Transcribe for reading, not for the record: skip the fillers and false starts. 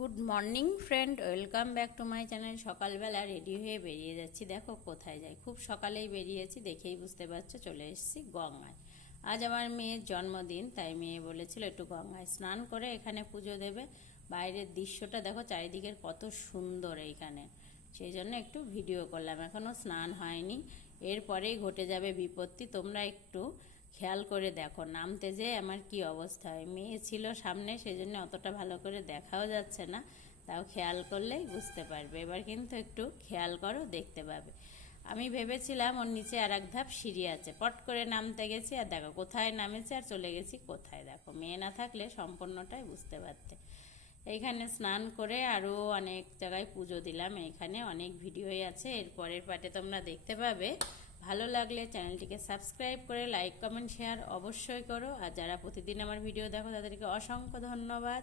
Good morning friend, welcome back to my channel. সকালবেলা ready হয়ে বেরিয়ে যাচ্ছি। দেখো কোথায় যাই, খুব সকালেই বেরিয়েছি, দেখেই বুঝতে পারছো। চলে এসেছি গঙ্গায়। আজ আমার মেয়ের জন্মদিন, তাই মেয়ে বলেছিল একটু গঙ্গায় স্নান করে এখানে পুজো দেবে। বাইরের দৃশ্যটা দেখো, চারিদিকের কত সুন্দর এইখানে, সেই জন্য একটু ভিডিও করলাম। এখনও স্নান হয়নি, এরপরেই ঘটে যাবে বিপত্তি। তোমরা একটু খেয়াল করে দেখো, নামতে যে আমার কি অবস্থা হয়। মেয়ে ছিল সামনে, সেই জন্য অতটা ভালো করে দেখাও যাচ্ছে না, তাও খেয়াল করলেই বুঝতে পারবে। এবার কিন্তু একটু খেয়াল করো, দেখতে পাবে। আমি ভেবেছিলাম ওর নিচে আর এক ধাপ সিঁড়ি আছে, পট করে নামতে গেছি, আর দেখো কোথায় নামেছে আর চলে গেছি কোথায়। দেখো, মেয়ে না থাকলে সম্পূর্ণটাই বুঝতে পারতে। এইখানে স্নান করে আরও অনেক জায়গায় পুজো দিলাম, এইখানে অনেক ভিডিওই আছে, এর পরের পার্টে তোমরা দেখতে পাবে। ভালো লাগলে চ্যানেলটিকে সাবস্ক্রাইব করে লাইক কমেন্ট শেয়ার অবশ্যই করো। আর যারা প্রতিদিন আমার ভিডিও দেখো তাদেরকে অসংখ্য ধন্যবাদ।